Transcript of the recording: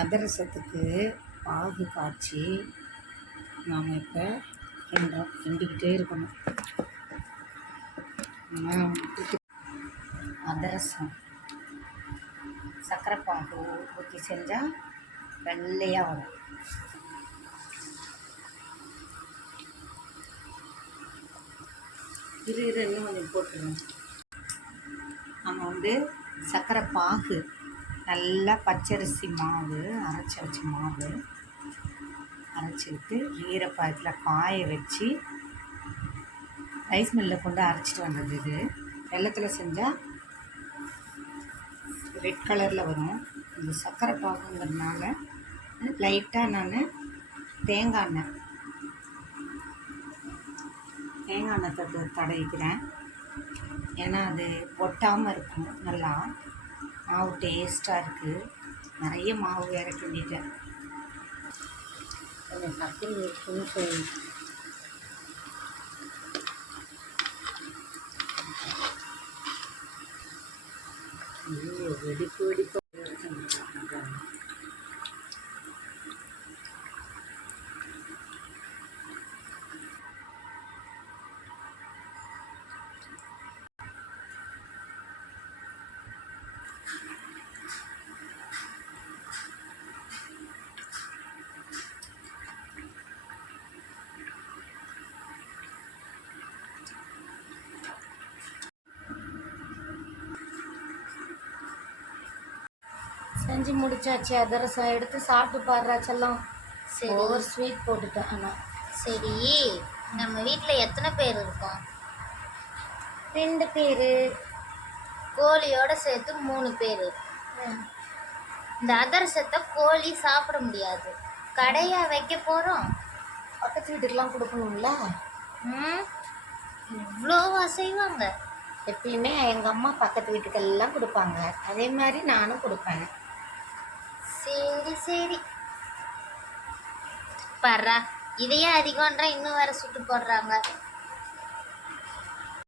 அதிரசத்துக்கு பாகு காய்ச்சி நாம் இப்போ கிண்டிக்கிட்டே இருக்கணும். அதிரசம் சர்க்கரை பாகு ஊற்றி செஞ்சால் வெள்ளையாக வரும். இன்னும் கொஞ்சம் போட்டுருவோம். நம்ம சர்க்கரை பாகு நல்லா பச்சரிசி மாவு அரைச்சி வச்ச மாவு அரைச்சிக்கிட்டு ஈரப்பாயத்தில் காய வச்சு ரைஸ் மில்லில் கொண்டு அரைச்சிட்டு வந்தது. இது வெள்ளத்தில் செஞ்சால் ரெட் கலரில் வரும். இந்த சர்க்கரை பாகுங்கிறதுனால லைட்டாக நான் தேங்காய் எண்ணெய் தடவிக்கிறேன். ஏன்னா அது ஒட்டாமல் இருக்கும். நல்லா மாவு டேஸ்ட்டாக இருக்குது. நிறைய மாவு வேற கிண்டிட்டேன். கொஞ்சம் கத்திரி துணி வெடிப்பு செஞ்சு முடிச்சாச்சு. அதிரசம் எடுத்து சாப்பிட்டு பாடுறா செல்லம். சரி, ஓவர் ஸ்வீட் போட்டுட்டேன். ஆனால் சரி, நம்ம வீட்டில் எத்தனை பேர் இருக்கோம்? 2 பேர். கோழியோட சேர்த்து 3 பேர். இந்த அதிரசத்தை கோழி சாப்பிட முடியாது. கடையா வைக்க போகிறோம். பக்கத்து வீட்டுக்கெலாம் கொடுக்கணும்ல. இவ்வளோவா செய்வாங்க? எப்பயுமே எங்கள் அம்மா பக்கத்து வீட்டுக்கெல்லாம் கொடுப்பாங்க. அதே மாதிரி நானும் கொடுப்பேன். சரி சரி, பர்றா இதையே அதிகம்ன்றா இன்னும் வேற சுட்டு போடுறாங்க.